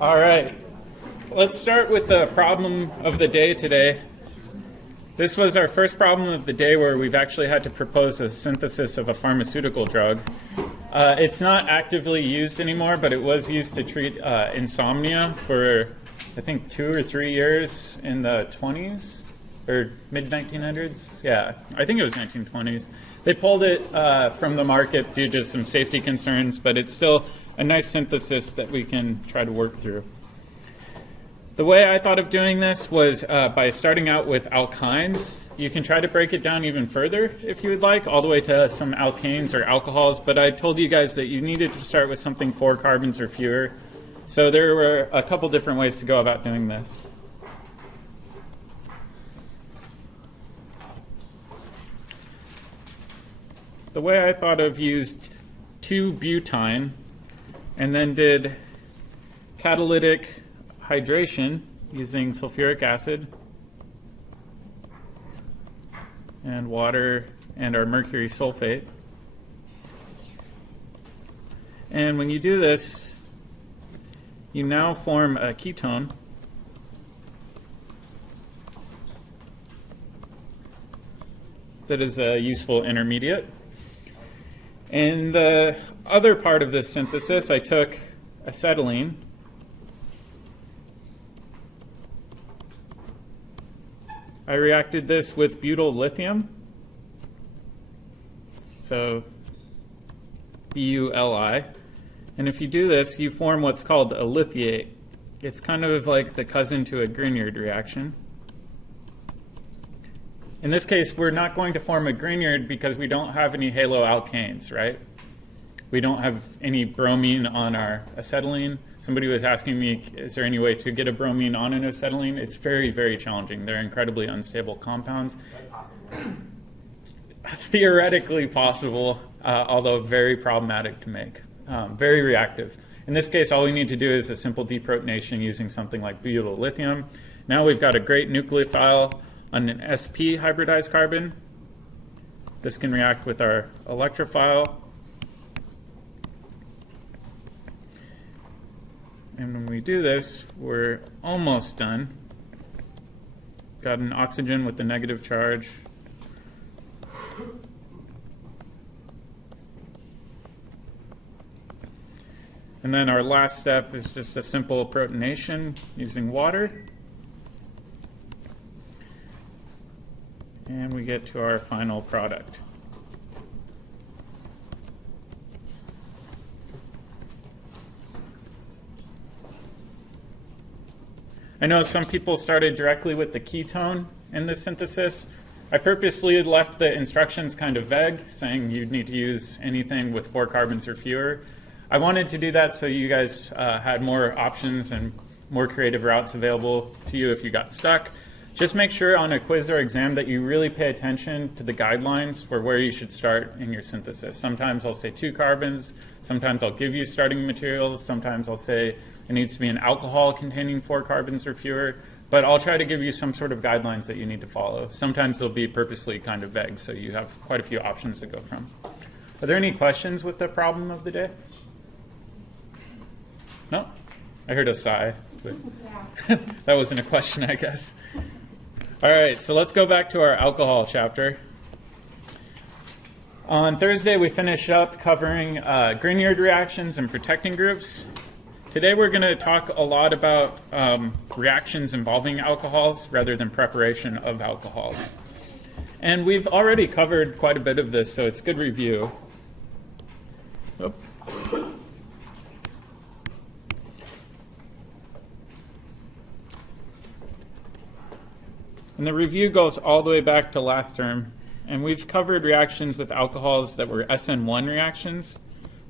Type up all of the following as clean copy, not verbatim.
All right, let's start with the problem of the day today. This was our first problem of the day where we've actually had to propose a synthesis of a pharmaceutical drug. It's not actively used anymore, but it was used to treat insomnia for, I think, 2 or 3 years in the 20s or mid-1900s. Yeah, I think it was 1920s. They pulled it from the market due to some safety concerns, but it's still a nice synthesis that we can try to work through. The way I thought of doing this was by starting out with alkynes. You can try to break it down even further if you would like, all the way to some alkanes or alcohols, but I told you guys that you needed to start with something 4 carbons or fewer. So there were a couple different ways to go about doing this. The way I thought of used 2-butyne and then did catalytic hydration using sulfuric acid and water and our mercury sulfate. And when you do this, you now form a ketone that is a useful intermediate. In the other part of this synthesis, I took acetylene I reacted this with butyl lithium, so BULI, and if you do this, you form what's called a lithiate. It's kind of like the cousin to a Grignard reaction. In this case, we're not going to form a Grignard because we don't have any haloalkanes, right? We don't have any bromine on our acetylene. Somebody was asking me, is there any way to get a bromine on an acetylene? It's very, very challenging. They're incredibly unstable compounds. Theoretically possible, although very problematic to make. Very reactive. In this case, all we need to do is a simple deprotonation using something like butyl lithium. Now we've got a great nucleophile on an sp hybridized carbon. This can react with our electrophile. And when we do this, we're almost done. Got an oxygen with the negative charge. And then our last step is just a simple protonation using water. And we get to our final product. I know some people started directly with the ketone in this synthesis. I purposely left the instructions kind of vague, saying you'd need to use anything with 4 carbons or fewer. I wanted to do that so you guys had more options and more creative routes available to you if you got stuck. Just make sure on a quiz or exam that you really pay attention to the guidelines for where you should start in your synthesis. Sometimes I'll say 2 carbons, sometimes I'll give you starting materials, sometimes I'll say it needs to be an alcohol containing 4 carbons or fewer, but I'll try to give you some sort of guidelines that you need to follow. Sometimes they'll be purposely kind of vague, so you have quite a few options to go from. Are there any questions with the problem of the day? No? I heard a sigh, but that wasn't a question, I guess. All right, so let's go back to our alcohol chapter. On Thursday, we finished up covering Grignard reactions and protecting groups. Today, we're going to talk a lot about reactions involving alcohols rather than preparation of alcohols. And we've already covered quite a bit of this, so it's good review. Oh. And the review goes all the way back to last term, and we've covered reactions with alcohols that were SN1 reactions.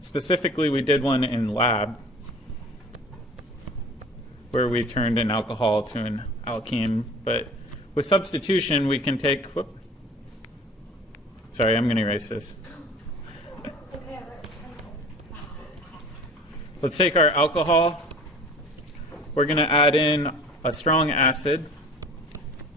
Specifically, we did one in lab where we turned an alcohol to an alkene, but with substitution, we can take, sorry, I'm going to erase this. Let's take our alcohol. We're going to add in a strong acid.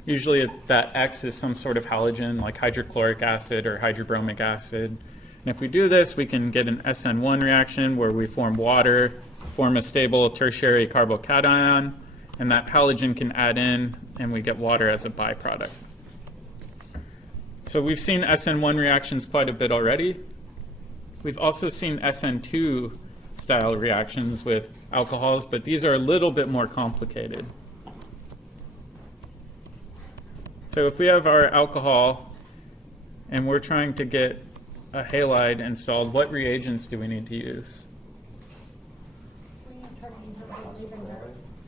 Usually that X is some sort of halogen like hydrochloric acid or hydrobromic acid. And if we do this, we can get an SN1 reaction where we form water form a stable tertiary carbocation, and that halogen can add in, and we get water as a byproduct. So we've seen SN1 reactions quite a bit already. We've also seen SN2 style reactions with alcohols, but these are a little bit more complicated. So if we have our alcohol and we're trying to get a halide installed, what reagents do we need to use?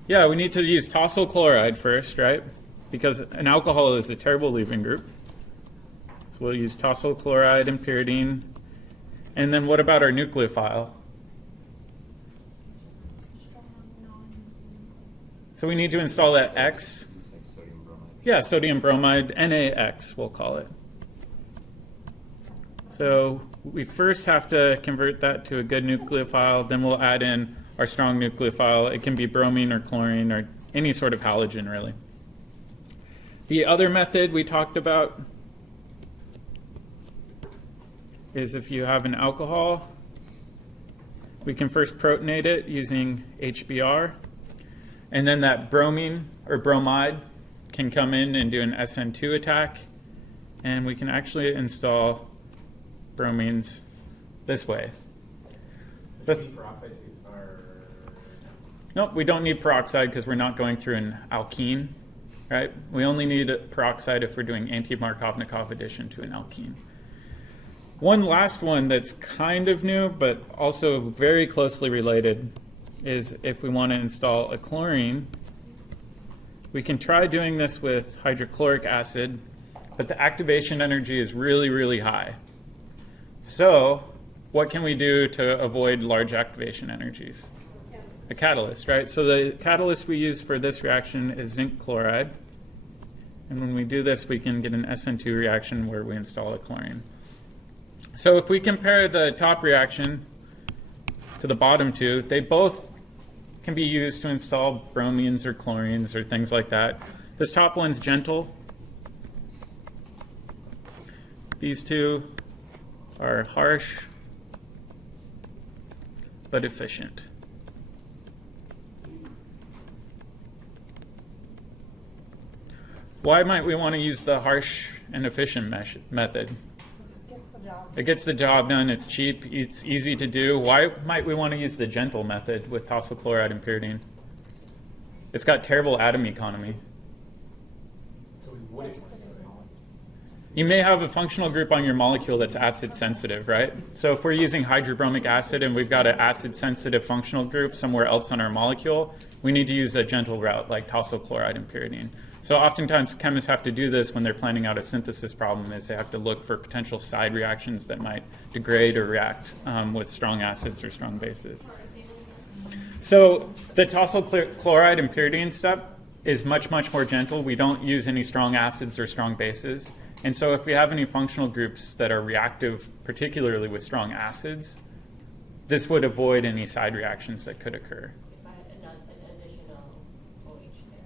Yeah, we need to use tosyl chloride first, right? Because an alcohol is a terrible leaving group. So we'll use tosyl chloride and pyridine. And then what about our nucleophile? So we need to install that X. Yeah, sodium bromide, NaX we'll call it. So we first have to convert that to a good nucleophile, then we'll add in our strong nucleophile. It can be bromine or chlorine or any sort of halogen, really. The other method we talked about is if you have an alcohol, we can first protonate it using HBr, and then that bromine or bromide can come in and do an SN2 attack, and we can actually install bromines this way. Nope, we don't need peroxide because we're not going through an alkene, right? We only need peroxide if we're doing anti-Markovnikov addition to an alkene. One last one that's kind of new, but also very closely related, is if we want to install a chlorine, we can try doing this with hydrochloric acid, but the activation energy is really, really high. So what can we do to avoid large activation energies? A catalyst, right? So the catalyst we use for this reaction is zinc chloride. And when we do this, we can get an SN2 reaction where we install a chlorine. So if we compare the top reaction to the bottom two, they both can be used to install bromines or chlorines or things like that. This top one's gentle. These two are harsh but efficient. Why might we want to use the harsh and efficient method? It gets the job done, it's cheap, it's easy to do. Why might we want to use the gentle method with tosyl chloride and pyridine? It's got terrible atom economy. You may have a functional group on your molecule that's acid sensitive, right? So if we're using hydrobromic acid and we've got an acid sensitive functional group somewhere else on our molecule, we need to use a gentle route like tosyl chloride and pyridine. So oftentimes chemists have to do this when they're planning out a synthesis problem, is they have to look for potential side reactions that might degrade or react with strong acids or strong bases. So the tosyl chloride and pyridine step is much, much more gentle. We don't use any strong acids or strong bases. And so if we have any functional groups that are reactive, particularly with strong acids, this would avoid any side reactions that could occur. If I had an additional OH there.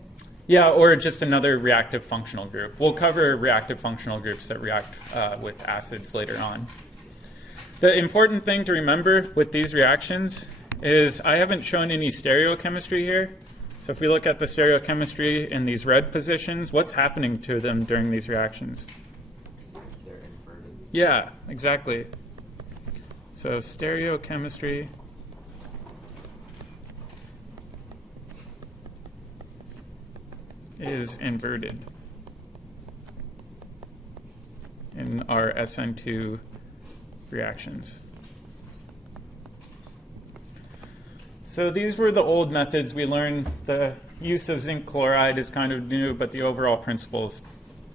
Yeah, or just another reactive functional group. We'll cover reactive functional groups that react with acids later on. The important thing to remember with these reactions is I haven't shown any stereochemistry here. So if we look at the stereochemistry in these red positions, what's happening to them during these reactions? They're inverted. Yeah, exactly. So stereochemistry is inverted in our SN2 reactions. So these were the old methods. We learned the use of zinc chloride is kind of new, but the overall principle is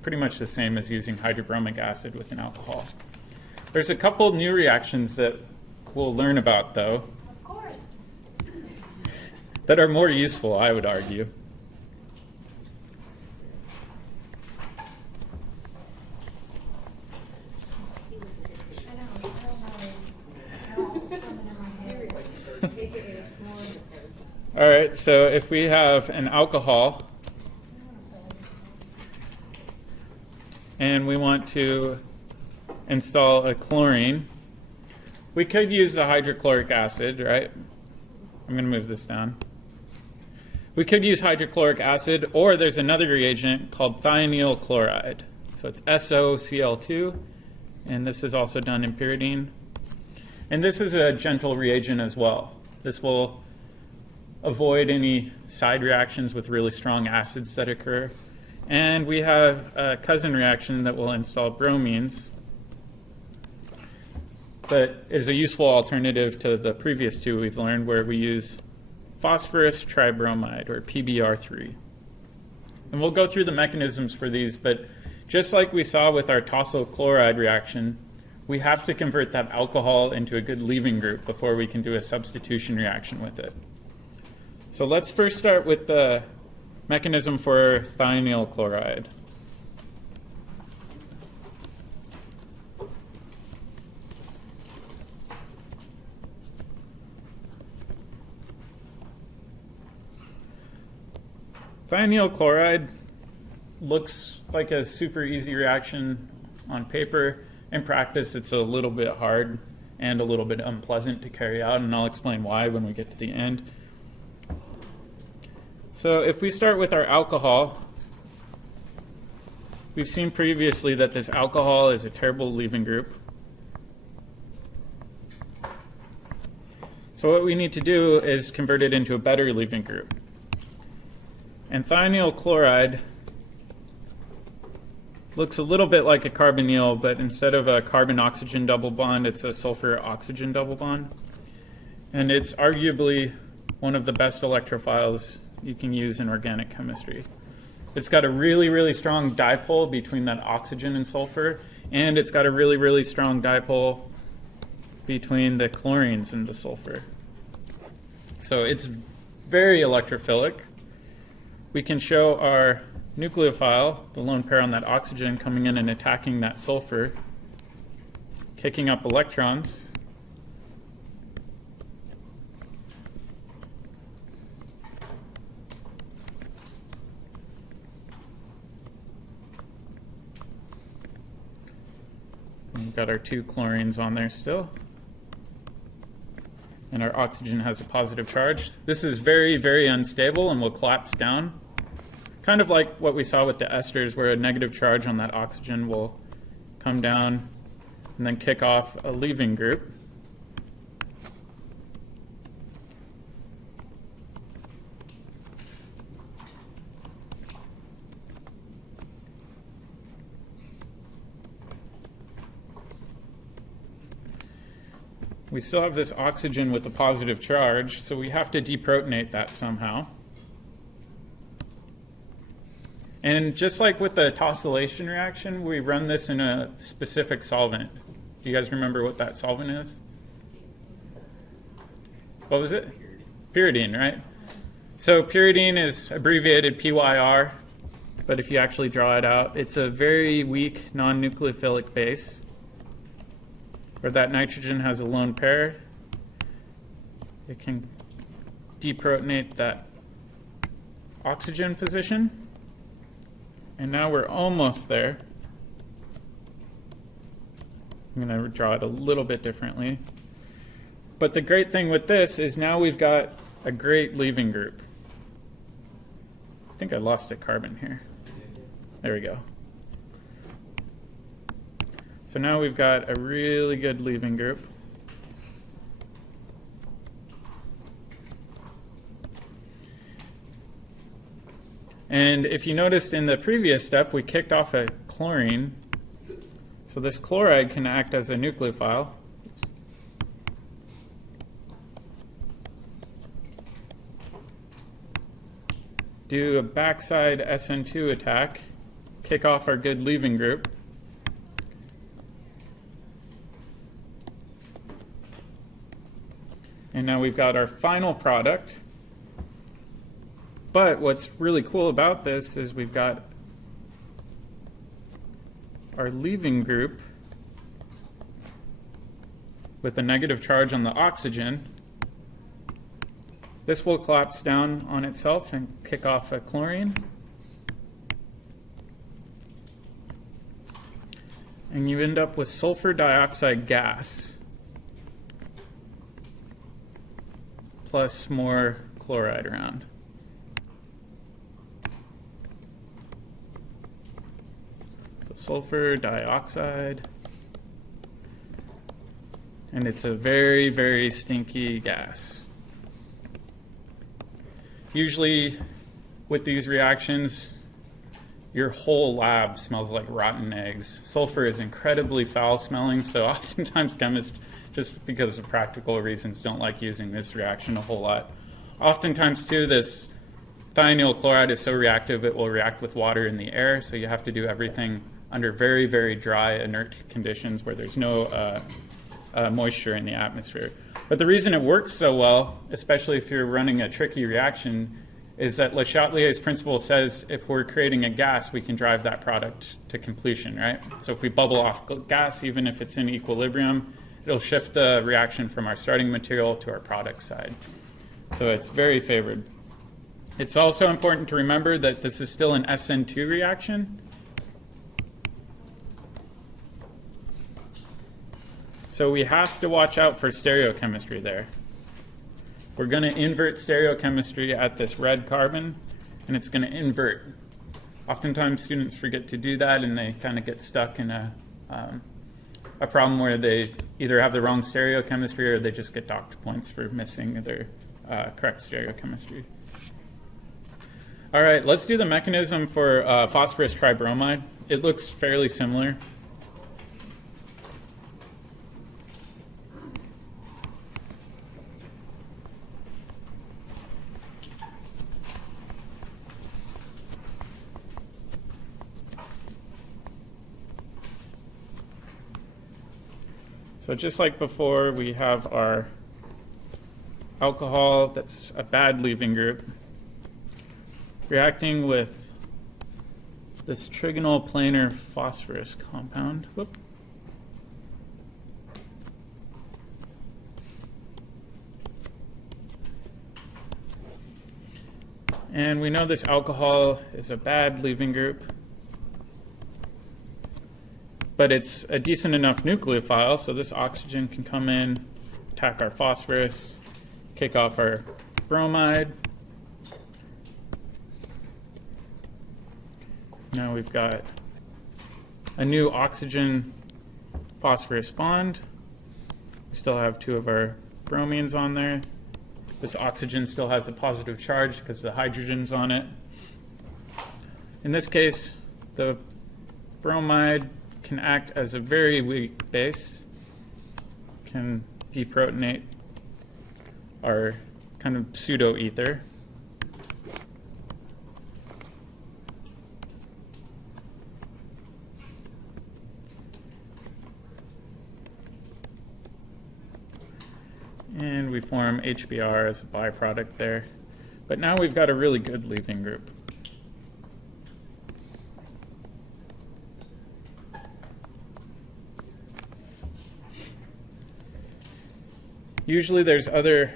pretty much the same as using hydrobromic acid with an alcohol. There's a couple new reactions that we'll learn about, though, Of course. that are more useful, I would argue. All right, so if we have an alcohol and we want to install a chlorine, we could use the hydrochloric acid, right? I'm going to move this down. We could use hydrochloric acid, or there's another reagent called thionyl chloride. So it's SOCl2, and this is also done in pyridine. And this is a gentle reagent as well. This will avoid any side reactions with really strong acids that occur. And we have a cousin reaction that will install bromines, but is a useful alternative to the previous two we've learned, where we use phosphorus tribromide, or PBr3. And we'll go through the mechanisms for these, but just like we saw with our tosyl chloride reaction, we have to convert that alcohol into a good leaving group before we can do a substitution reaction with it. So let's first start with the mechanism for thionyl chloride. Thionyl chloride looks like a super easy reaction on paper. In practice, it's a little bit hard and a little bit unpleasant to carry out, and I'll explain why when we get to the end. So if we start with our alcohol, we've seen previously that this alcohol is a terrible leaving group. So what we need to do is convert it into a better leaving group. And thionyl chloride looks a little bit like a carbonyl, but instead of a carbon-oxygen double bond, it's a sulfur-oxygen double bond. And it's arguably one of the best electrophiles you can use in organic chemistry. It's got a really, really strong dipole between that oxygen and sulfur, and it's got a really, really strong dipole between the chlorines and the sulfur. So it's very electrophilic. We can show our nucleophile, the lone pair on that oxygen, coming in and attacking that sulfur, kicking up electrons. And we've got our two chlorines on there still. And our oxygen has a positive charge. This is very, very unstable and will collapse down. Kind of like what we saw with the esters, where a negative charge on that oxygen will come down and then kick off a leaving group. We still have this oxygen with a positive charge, so we have to deprotonate that somehow. And just like with the tosylation reaction, we run this in a specific solvent. Do you guys remember what that solvent is? What was it? Pyridine, right? So pyridine is abbreviated PYR, but if you actually draw it out, it's a very weak non-nucleophilic base, where that nitrogen has a lone pair. It can deprotonate that oxygen position. And now we're almost there. I'm going to draw it a little bit differently. But the great thing with this is now we've got a great leaving group. I think I lost a carbon here. There we go. So now we've got a really good leaving group. And if you noticed in the previous step, we kicked off a chlorine. So this chloride can act as a nucleophile. Do a backside SN2 attack, kick off our good leaving group. And now we've got our final product. But what's really cool about this is we've got our leaving group with a negative charge on the oxygen. This will collapse down on itself and kick off a chlorine. And you end up with sulfur dioxide gas plus more chloride around. So sulfur dioxide. And it's a very, very stinky gas. Usually with these reactions, your whole lab smells like rotten eggs. Sulfur is incredibly foul smelling, so oftentimes chemists, just because of practical reasons, don't like using this reaction a whole lot. Oftentimes too, this thionyl chloride is so reactive it will react with water in the air, so you have to do everything under very, very dry, inert conditions where there's no moisture in the atmosphere. But the reason it works so well, especially if you're running a tricky reaction, is that Le Chatelier's principle says if we're creating a gas, we can drive that product to completion, right? So if we bubble off gas, even if it's in equilibrium, it'll shift the reaction from our starting material to our product side. So it's very favored. It's also important to remember that this is still an SN2 reaction. So we have to watch out for stereochemistry there. We're going to invert stereochemistry at this red carbon, and it's going to invert. Oftentimes students forget to do that, and they kind of get stuck in a problem where they either have the wrong stereochemistry or they just get docked points for missing their correct stereochemistry. All right, let's do the mechanism for phosphorus tribromide. It looks fairly similar. So just like before, we have our alcohol that's a bad leaving group reacting with this trigonal planar phosphorus compound. Whoop. And we know this alcohol is a bad leaving group, but it's a decent enough nucleophile, so this oxygen can come in, attack our phosphorus, kick off our bromide. Now we've got a new oxygen phosphorus bond. We still have two of our bromines on there. This oxygen still has a positive charge because the hydrogen's on it. In this case, the bromide can act as a very weak base, can deprotonate our kind of pseudo ether. And we form HBr as a byproduct there. But now we've got a really good leaving group. Usually there's other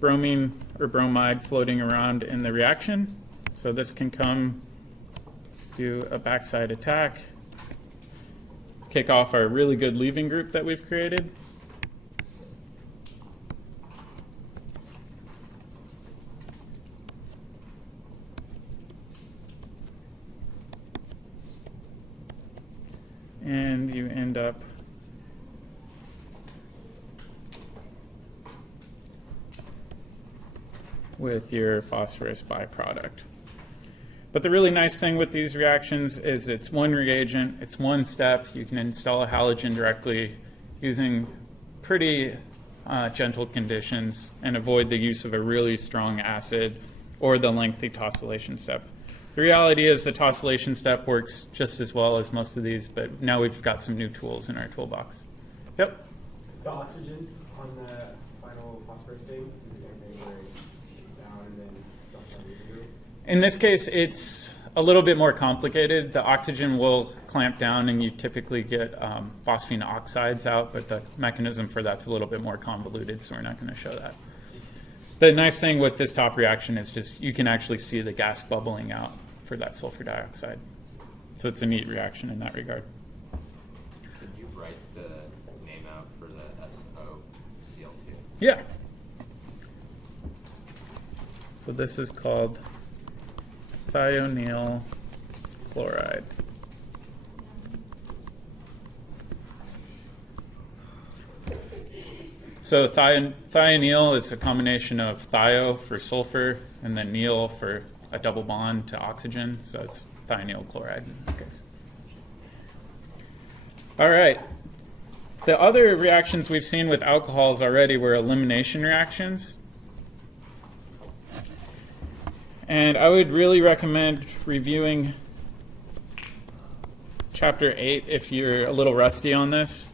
bromine or bromide floating around in the reaction. So this can come, do a backside attack, kick off our really good leaving group that we've created. And you end up with your phosphorus byproduct. But the really nice thing with these reactions is it's one reagent, it's one step. You can install a halogen directly using pretty gentle conditions and avoid the use of a really strong acid or the lengthy tosylation step. The reality is the tosylation step works just as well as most of these, but now we've got some new tools in our toolbox. Yep? Is the oxygen on the final phosphorus thing the same thing where it shoots down and then drops down the group? In this case, it's a little bit more complicated. The oxygen will clamp down and you typically get phosphine oxides out, but the mechanism for that's a little bit more convoluted, so we're not going to show that. The nice thing with this top reaction is just you can actually see the gas bubbling out for that sulfur dioxide. So it's a neat reaction in that regard. Could you write the name out for the SOCl2? Yeah. So this is called thionyl chloride. So thionyl is a combination of thio for sulfur and then neol for a double bond to oxygen. So it's thionyl chloride in this case. All right. The other reactions we've seen with alcohols already were elimination reactions. And I would really recommend reviewing Chapter 8 if you're a little rusty on this.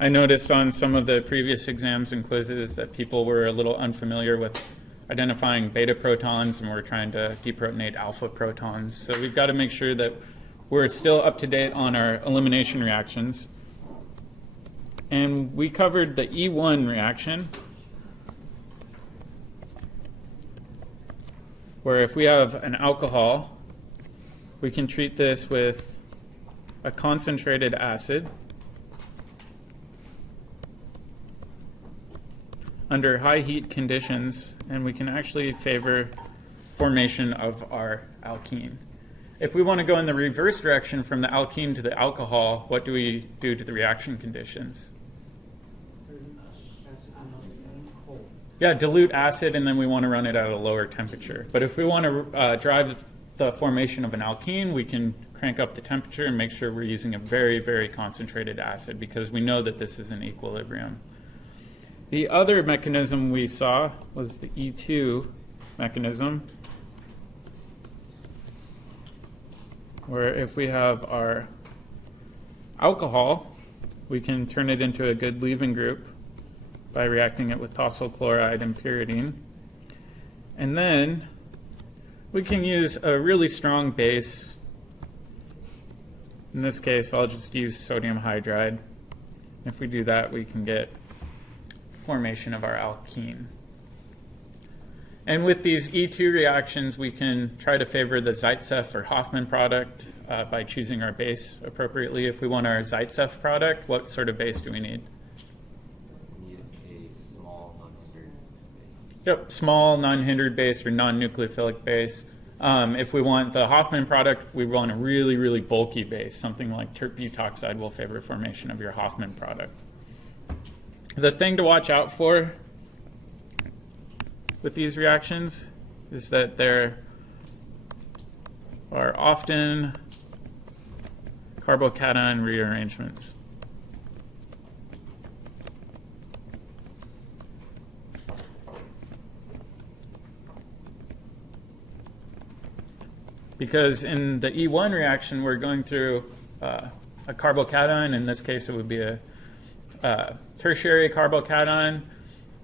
I noticed on some of the previous exams and quizzes that people were a little unfamiliar with identifying beta protons and we're trying to deprotonate alpha protons. So we've got to make sure that we're still up to date on our elimination reactions. And we covered the E1 reaction, where if we have an alcohol, we can treat this with a concentrated acid under high heat conditions, and we can actually favor formation of our alkene. If we want to go in the reverse direction from the alkene to the alcohol, what do we do to the reaction conditions? Yeah, dilute acid, and then we want to run it at a lower temperature. But if we want to drive the formation of an alkene, we can crank up the temperature and make sure we're using a very, very concentrated acid because we know that this is in equilibrium. The other mechanism we saw was the E2 mechanism, where if we have our alcohol, we can turn it into a good leaving group by reacting it with tosyl chloride and pyridine. And then we can use a really strong base. In this case, I'll just use sodium hydride. If we do that, we can get formation of our alkene. And with these E2 reactions, we can try to favor the Zaitsev or Hofmann product by choosing our base appropriately. If we want our Zaitsev product, what sort of base do we need? We need a small non-hindered base. Yep, small non-hindered base or non-nucleophilic base. If we want the Hofmann product, we want a really, really bulky base. Something like terp-butoxide will favor formation of your Hofmann product. The thing to watch out for with these reactions is that there are often carbocation rearrangements. Because in the E1 reaction, we're going through a carbocation. In this case, it would be a tertiary carbocation.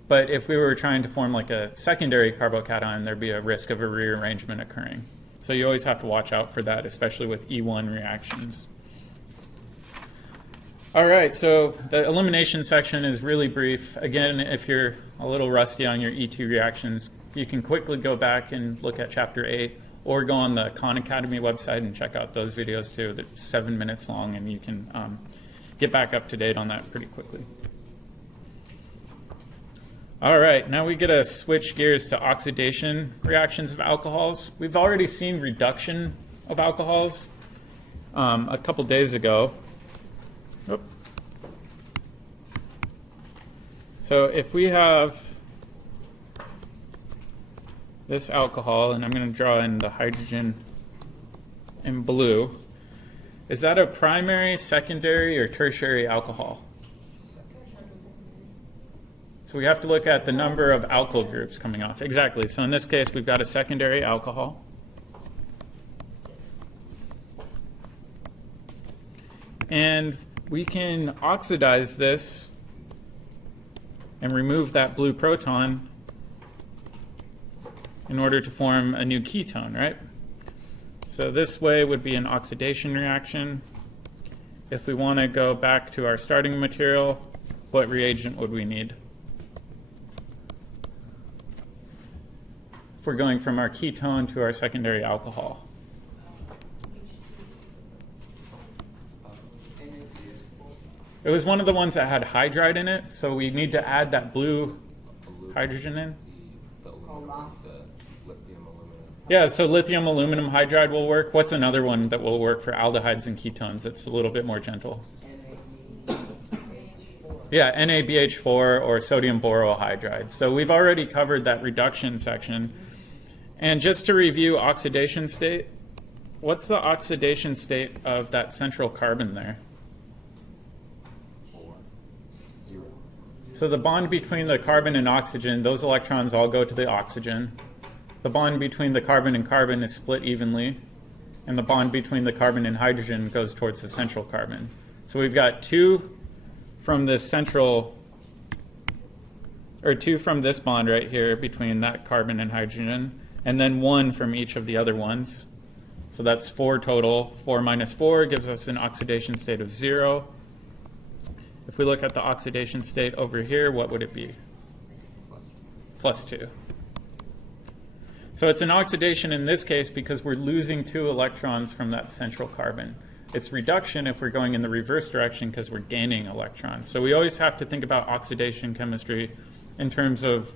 But if we were trying to form like a secondary carbocation, there'd be a risk of a rearrangement occurring. So you always have to watch out for that, especially with E1 reactions. All right, so the elimination section is really brief. Again, if you're a little rusty on your E2 reactions, you can quickly go back and look at Chapter 8 or go on the Khan Academy website and check out those videos too. They're 7 minutes long, and you can get back up to date on that pretty quickly. All right, now we get to switch gears to oxidation reactions of alcohols. We've already seen reduction of alcohols a couple days ago. Oop. So if we have this alcohol, and I'm going to draw in the hydrogen in blue, is that a primary, secondary, or tertiary alcohol? So we have to look at the number of alkyl groups coming off. Exactly. So in this case, we've got a secondary alcohol. And we can oxidize this and remove that blue proton in order to form a new ketone, right? So this way would be an oxidation reaction. If we want to go back to our starting material, what reagent would we need? If we're going from our ketone to our secondary alcohol. It was one of the ones that had hydride in it, so we need to add that blue hydrogen in? The aluminum, the lithium aluminum. Yeah, so lithium aluminum hydride will work. What's another one that will work for aldehydes and ketones that's a little bit more gentle? Yeah, NaBH4 or sodium borohydride. So we've already covered that reduction section. And just to review oxidation state, what's the oxidation state of that central carbon there? 4, 0. So the bond between the carbon and oxygen, those electrons all go to the oxygen. The bond between the carbon and carbon is split evenly. And the bond between the carbon and hydrogen goes towards the central carbon. So we've got 2 from this central, or 2 from this bond right here between that carbon and hydrogen, and then 1 from each of the other ones. So that's 4 total. 4 minus 4 gives us an oxidation state of 0. If we look at the oxidation state over here, what would it be? Plus 2. So it's an oxidation in this case because we're losing 2 electrons from that central carbon. It's reduction if we're going in the reverse direction because we're gaining electrons. So we always have to think about oxidation chemistry in terms of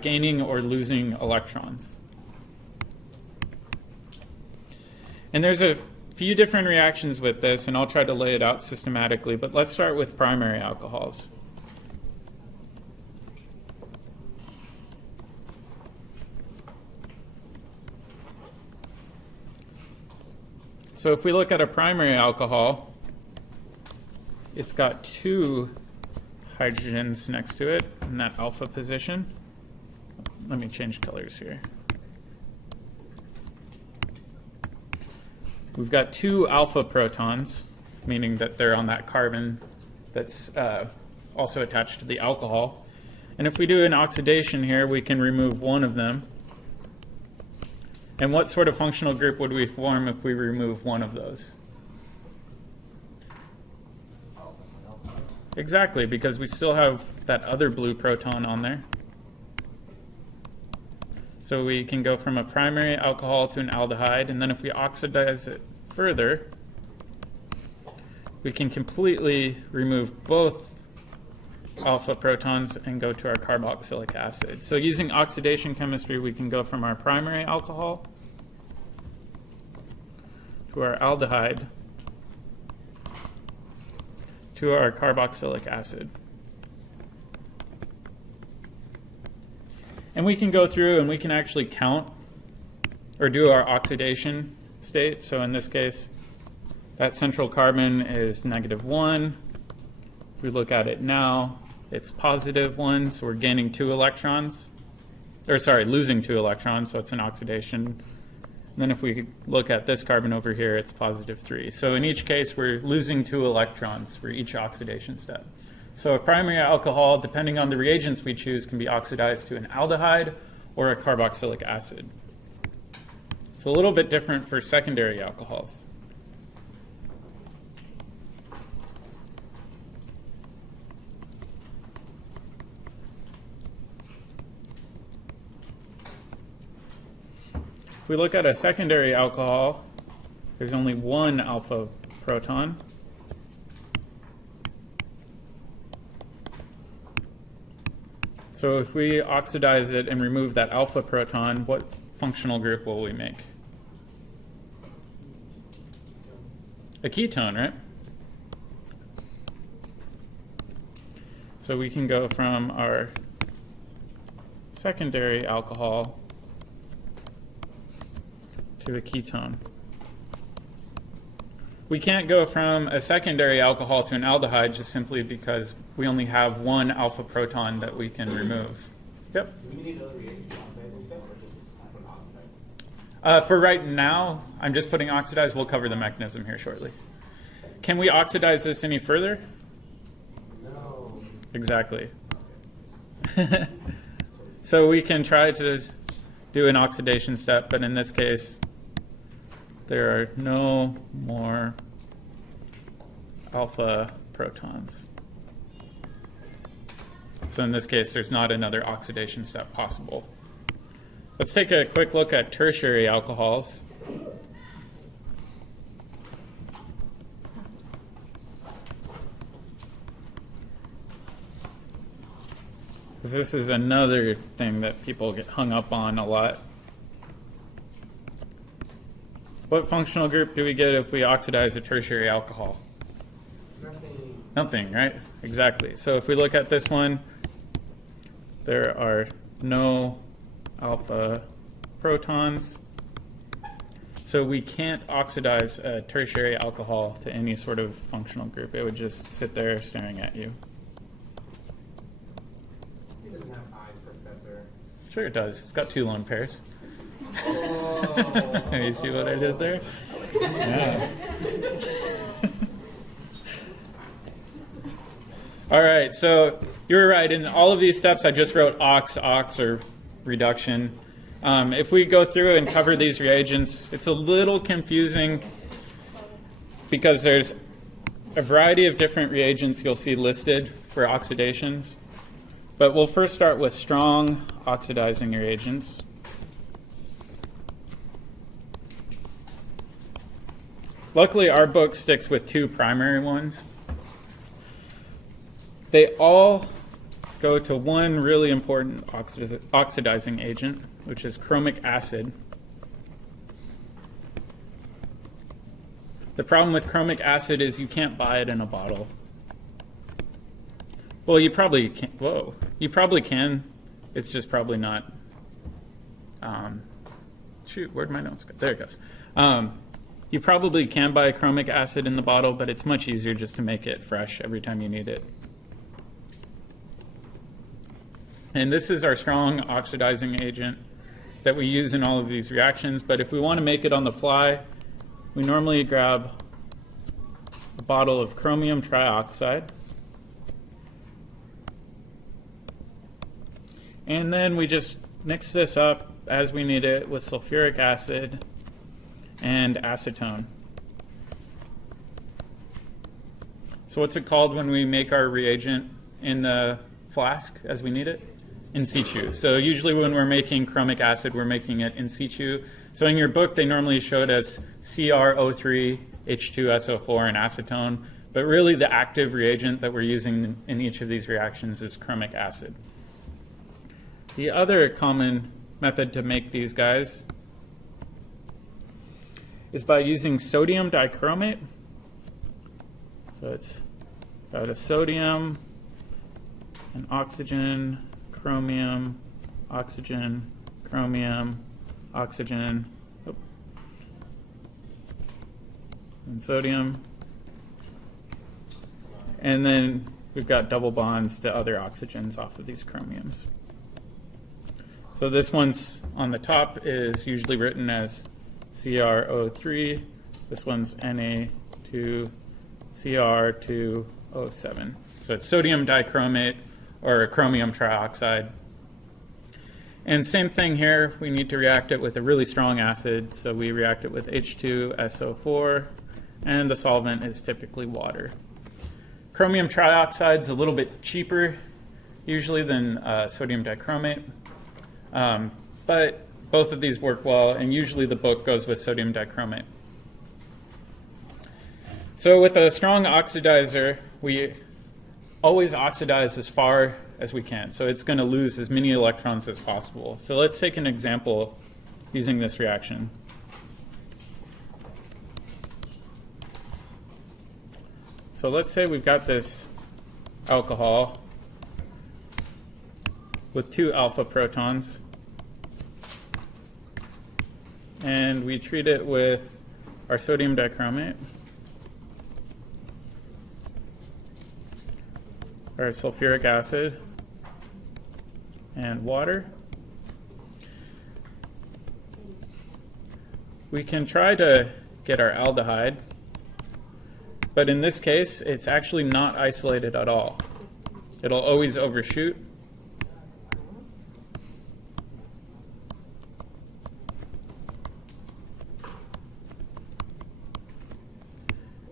gaining or losing electrons. And there's a few different reactions with this, and I'll try to lay it out systematically, but let's start with primary alcohols. So if we look at a primary alcohol, it's got 2 hydrogens next to it in that alpha position. Let me change colors here. We've got 2 alpha protons, meaning that they're on that carbon that's also attached to the alcohol. And if we do an oxidation here, we can remove 1 of them. And what sort of functional group would we form if we remove 1 of those? Exactly, because we still have that other blue proton on there. So we can go from a primary alcohol to an aldehyde, and then if we oxidize it further, we can completely remove both alpha protons and go to our carboxylic acid. So using oxidation chemistry, we can go from our primary alcohol to our aldehyde to our carboxylic acid. And we can go through and we can actually count or do our oxidation state. So in this case, that central carbon is -1. If we look at it now, it's +1, so we're gaining 2 electrons. Or sorry, losing 2 electrons, so it's an oxidation. And then if we look at this carbon over here, it's +3. So in each case, we're losing 2 electrons for each oxidation step. So a primary alcohol, depending on the reagents we choose, can be oxidized to an aldehyde or a carboxylic acid. It's a little bit different for secondary alcohols. If we look at a secondary alcohol, there's only 1 alpha proton. So if we oxidize it and remove that alpha proton, what functional group will we make? A ketone, right? So we can go from our secondary alcohol to a ketone. We can't go from a secondary alcohol to an aldehyde just simply because we only have 1 alpha proton that we can remove. Yep. Do we need another reagent to oxidize and stuff, or just put oxidized? For right now, I'm just putting oxidized. We'll cover the mechanism here shortly. Can we oxidize this any further? No. Exactly. So we can try to do an oxidation step, but in this case, there are no more alpha protons. So in this case, there's not another oxidation step possible. Let's take a quick look at tertiary alcohols. 'Cause this is another thing that people get hung up on a lot. What functional group do we get if we oxidize a tertiary alcohol? Nothing. Nothing, right? Exactly. So if we look at this one, there are no alpha protons. So we can't oxidize a tertiary alcohol to any sort of functional group. It would just sit there staring at you. It doesn't have eyes, Professor. Sure it does. It's got 2 lone pairs. Oh. You see what I did there? Yeah. All right, so you were right. In all of these steps, I just wrote ox, or reduction. If we go through and cover these reagents, it's a little confusing because there's a variety of different reagents you'll see listed for oxidations. But we'll first start with strong oxidizing reagents. Luckily, our book sticks with 2 primary ones. They all go to one really important oxidizing agent, which is chromic acid. The problem with chromic acid is you can't buy it in a bottle. Well, you probably can. Whoa. You probably can. It's just probably not. Shoot, where'd my notes go? There it goes. You probably can buy chromic acid in the bottle, but it's much easier just to make it fresh every time you need it. And this is our strong oxidizing agent that we use in all of these reactions. But if we want to make it on the fly, we normally grab a bottle of chromium trioxide. And then we just mix this up as we need it with sulfuric acid and acetone. So what's it called when we make our reagent in the flask as we need it? In situ. So usually when we're making chromic acid, we're making it in situ. So in your book, they normally show it as CrO3, H2SO4, and acetone. But really the active reagent that we're using in each of these reactions is chromic acid. The other common method to make these guys is by using sodium dichromate. So it's got a sodium, an oxygen, chromium, oxygen, chromium, oxygen, and sodium. And then we've got double bonds to other oxygens off of these chromiums. So this one's on the top is usually written as CrO3. This one's Na2Cr2O7. So it's sodium dichromate or chromium trioxide. And same thing here, we need to react it with a really strong acid. So we react it with H2SO4, and the solvent is typically water. Chromium trioxide is a little bit cheaper usually than sodium dichromate. But both of these work well, and usually the book goes with sodium dichromate. So with a strong oxidizer, we always oxidize as far as we can. So it's going to lose as many electrons as possible. So let's take an example using this reaction. So let's say we've got this alcohol with 2 alpha protons, and we treat it with our sodium dichromate, our sulfuric acid, and water. We can try to get our aldehyde, but in this case, it's actually not isolated at all. It'll always overshoot.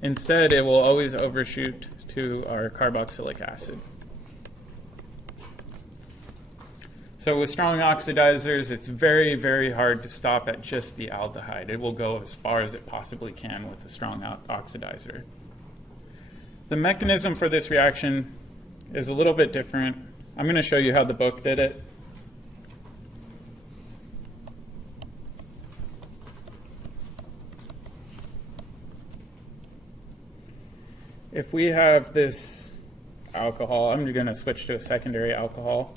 Instead, it will always overshoot to our carboxylic acid. So with strong oxidizers, it's very, very hard to stop at just the aldehyde. It will go as far as it possibly can with a strong oxidizer. The mechanism for this reaction is a little bit different. I'm going to show you how the book did it. If we have this alcohol, I'm going to switch to a secondary alcohol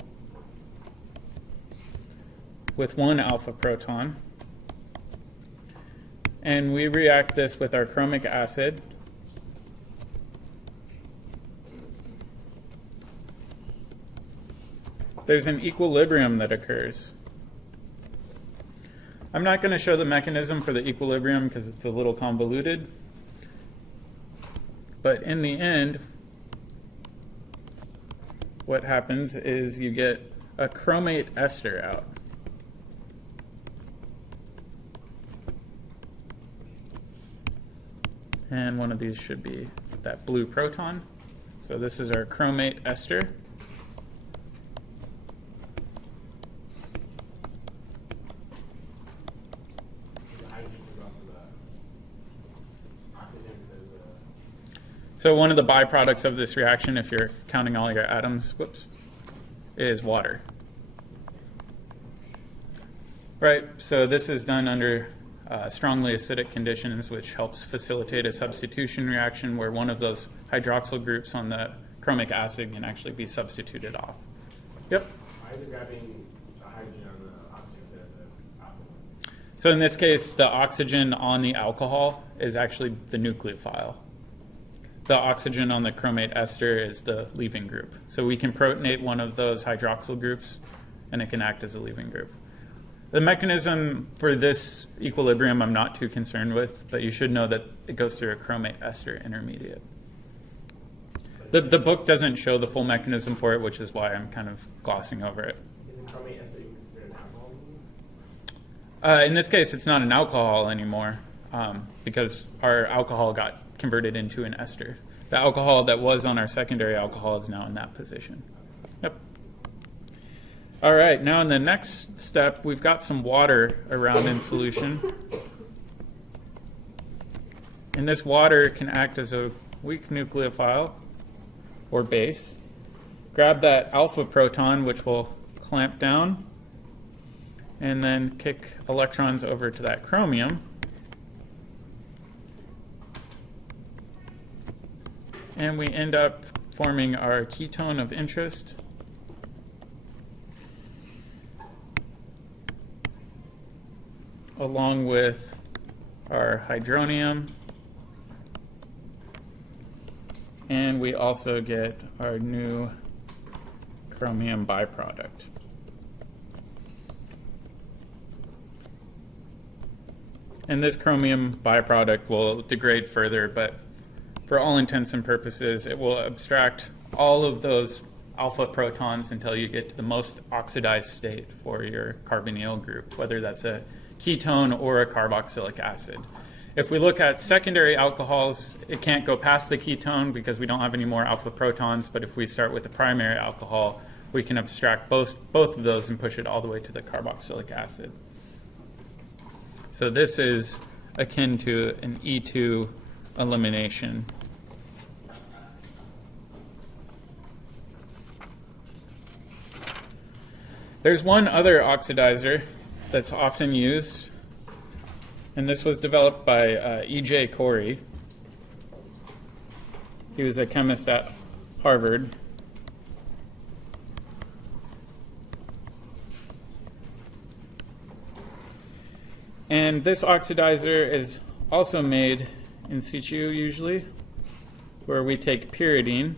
with one alpha proton. And we react this with our chromic acid. There's an equilibrium that occurs. I'm not going to show the mechanism for the equilibrium because it's a little convoluted. But in the end, what happens is you get a chromate ester out. And one of these should be that blue proton. So this is our chromate ester. So one of the byproducts of this reaction, if you're counting all your atoms, is water. Right, so this is done under strongly acidic conditions, which helps facilitate a substitution reaction where one of those hydroxyl groups on the chromic acid can actually be substituted off. Yep? Why is it grabbing the hydrogen on the oxygen instead of the alcohol? So in this case, the oxygen on the alcohol is actually the nucleophile. The oxygen on the chromate ester is the leaving group. So we can protonate one of those hydroxyl groups, and it can act as a leaving group. The mechanism for this equilibrium I'm not too concerned with, but you should know that it goes through a chromate ester intermediate. The book doesn't show the full mechanism for it, which is why I'm kind of glossing over it. Isn't chromate ester even considered an alcohol? In this case, it's not an alcohol anymore because our alcohol got converted into an ester. The alcohol that was on our secondary alcohol is now in that position. Yep. All right, now in the next step, we've got some water around in solution. And this water can act as a weak nucleophile or base. Grab that alpha proton, which will clamp down, and then kick electrons over to that chromium. And we end up forming our ketone of interest. Along with our hydronium. And we also get our new chromium byproduct. And this chromium byproduct will degrade further, but for all intents and purposes, it will abstract all of those alpha protons until you get to the most oxidized state for your carbonyl group, whether that's a ketone or a carboxylic acid. If we look at secondary alcohols, it can't go past the ketone because we don't have any more alpha protons, but if we start with the primary alcohol, we can abstract both of those and push it all the way to the carboxylic acid. So this is akin to an E2 elimination. There's one other oxidizer that's often used, and this was developed by E.J. Corey. He was a chemist at Harvard. And this oxidizer is also made in situ usually, where we take pyridine.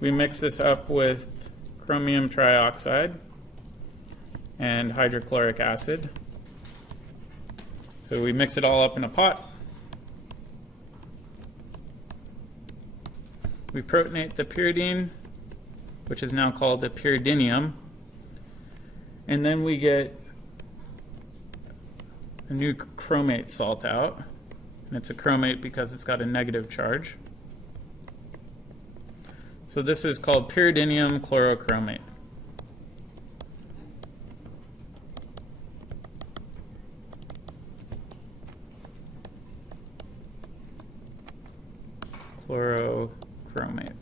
We mix this up with chromium trioxide and hydrochloric acid. So we mix it all up in a pot. We protonate the pyridine, which is now called the pyridinium, and then we get a new chromate salt out. And it's a chromate because it's got a negative charge. So this is called pyridinium chlorochromate. Chlorochromate.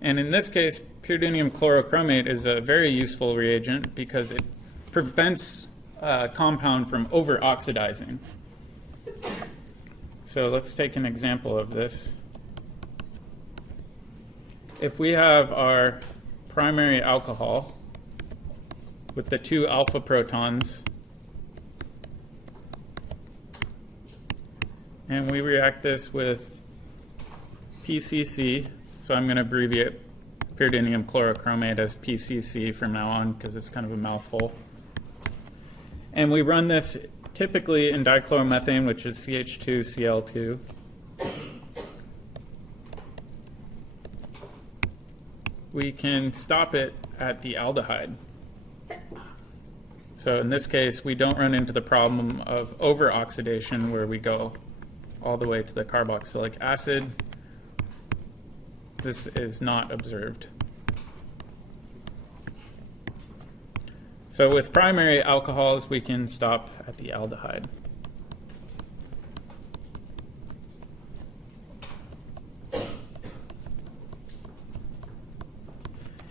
And in this case, pyridinium chlorochromate is a very useful reagent because it prevents a compound from over-oxidizing. So let's take an example of this. If we have our primary alcohol with the 2 alpha protons, and we react this with PCC, so I'm going to abbreviate pyridinium chlorochromate as PCC from now on because it's kind of a mouthful. And we run this typically in dichloromethane, which is CH2Cl2. We can stop it at the aldehyde. So in this case, we don't run into the problem of over-oxidation where we go all the way to the carboxylic acid. This is not observed. So with primary alcohols, we can stop at the aldehyde.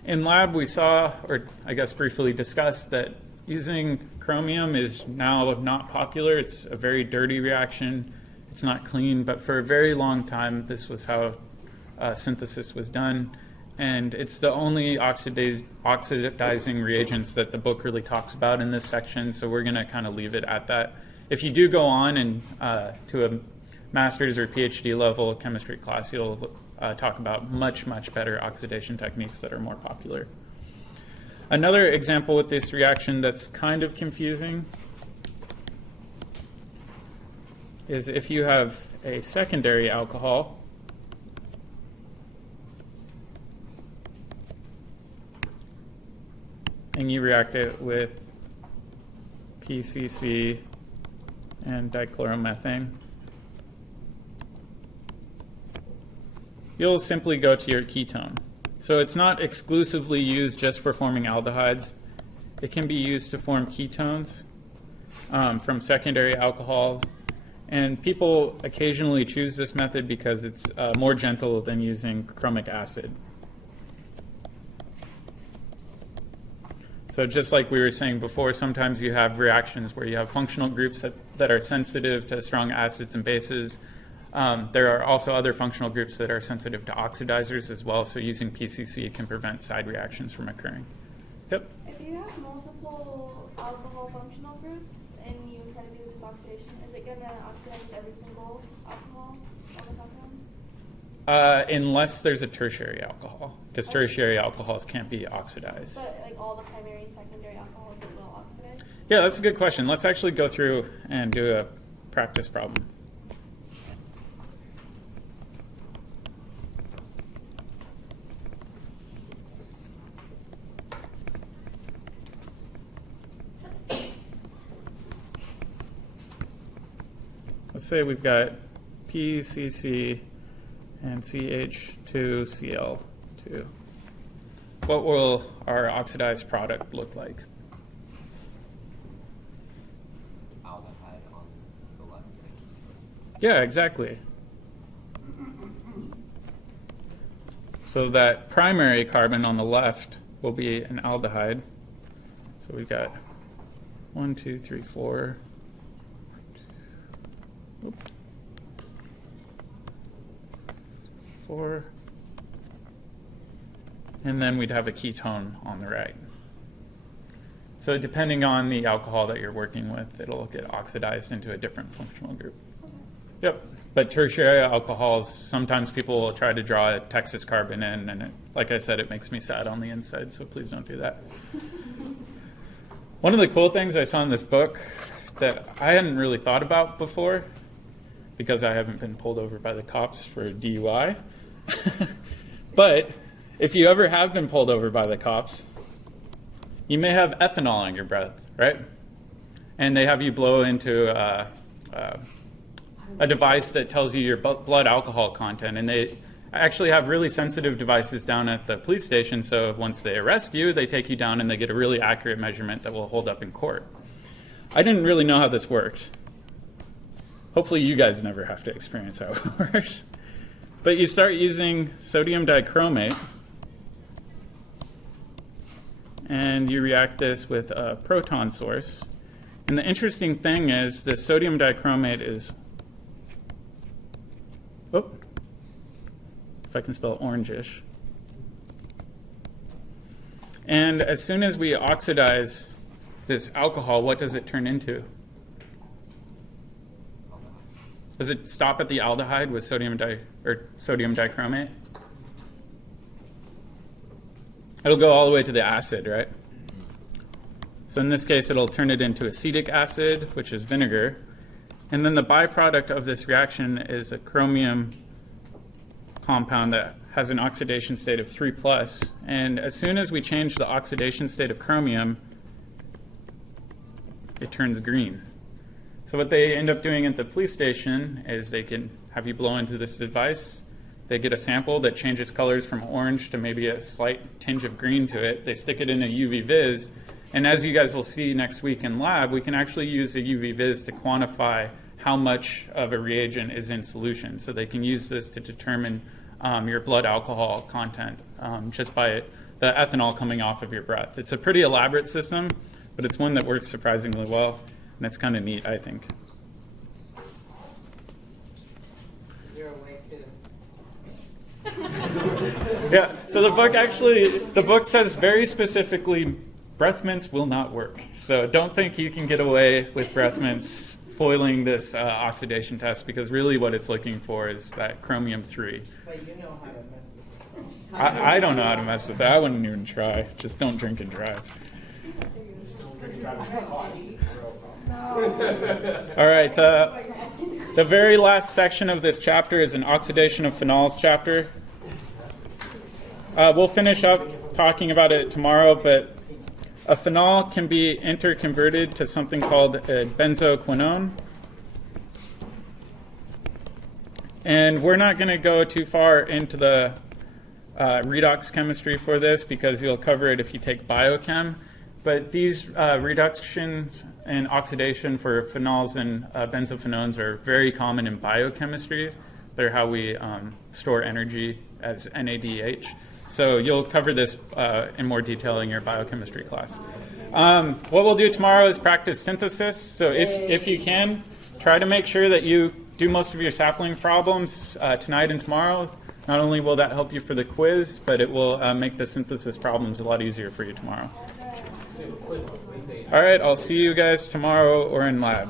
In lab, we saw, or I guess briefly discussed, that using chromium is now not popular. It's a very dirty reaction. It's not clean, but for a very long time, this was how synthesis was done. And it's the only oxidizing reagents that the book really talks about in this section, so we're going to kind of leave it at that. If you do go on and to a master's or PhD level chemistry class, you'll talk about much, much better oxidation techniques that are more popular. Another example with this reaction that's kind of confusing is if you have a secondary alcohol and you react it with PCC and dichloromethane, you'll simply go to your ketone. So it's not exclusively used just for forming aldehydes. It can be used to form ketones from secondary alcohols. And people occasionally choose this method because it's more gentle than using chromic acid. So just like we were saying before, sometimes you have reactions where you have functional groups that are sensitive to strong acids and bases. There are also other functional groups that are sensitive to oxidizers as well, so using PCC can prevent side reactions from occurring. Yep? If you have multiple alcohol functional groups and you try to do this oxidation, is it going to oxidize every single alcohol on the compound? Unless there's a tertiary alcohol, because tertiary alcohols can't be oxidized. But like all the primary and secondary alcohols it will oxidize? Yeah, that's a good question. Let's actually go through and do a practice problem. Let's say we've got PCC and CH2Cl2. What will our oxidized product look like? Aldehyde on the left. Yeah, exactly. So that primary carbon on the left will be an aldehyde. So we've got 1, 2, 3, 4. Oop. 4. And then we'd have a ketone on the right. So depending on the alcohol that you're working with, it'll get oxidized into a different functional group. Yep. But tertiary alcohols, sometimes people will try to draw a Texas carbon in, and like I said, it makes me sad on the inside, so please don't do that. One of the cool things I saw in this book that I hadn't really thought about before, because I haven't been pulled over by the cops for DUI, but if you ever have been pulled over by the cops, you may have ethanol on your breath, right? And they have you blow into a device that tells you your blood alcohol content. And they actually have really sensitive devices down at the police station, so once they arrest you, they take you down and they get a really accurate measurement that will hold up in court. I didn't really know how this worked. Hopefully you guys never have to experience how it works. But you start using sodium dichromate, and you react this with a proton source. And the interesting thing is the sodium dichromate is, if I can spell orangish. And as soon as we oxidize this alcohol, what does it turn into? Does it stop at the aldehyde with sodium dichromate? It'll go all the way to the acid, right? So in this case, it'll turn it into acetic acid, which is vinegar. And then the byproduct of this reaction is a chromium compound that has an oxidation state of 3+. And as soon as we change the oxidation state of chromium, it turns green. So what they end up doing at the police station is they can have you blow into this device. They get a sample that changes colors from orange to maybe a slight tinge of green to it. They stick it in a UV vis. And as you guys will see next week in lab, we can actually use a UV vis to quantify how much of a reagent is in solution. So they can use this to determine your blood alcohol content just by the ethanol coming off of your breath. It's a pretty elaborate system, but it's one that works surprisingly well. And that's kind of neat, I think. Is there a way to? Yeah, so the book says very specifically, breath mints will not work. So don't think you can get away with breath mints foiling this oxidation test, because really what it's looking for is that chromium 3. But you know how to mess with it. I don't know how to mess with that. I wouldn't even try. Just don't drink and drive. All right, the very last section of this chapter is an oxidation of phenols chapter. We'll finish up talking about it tomorrow, but a phenol can be interconverted to something called a benzoquinone. And we're not going to go too far into the redox chemistry for this, because you'll cover it if you take biochem. But these reductions and oxidation for phenols and benzophenones are very common in biochemistry. They're how we store energy as NADH. So you'll cover this in more detail in your biochemistry class. What we'll do tomorrow is practice synthesis. So if you can, try to make sure that you do most of your sapling problems tonight and tomorrow. Not only will that help you for the quiz, but it will make the synthesis problems a lot easier for you tomorrow. All right, I'll see you guys tomorrow or in lab.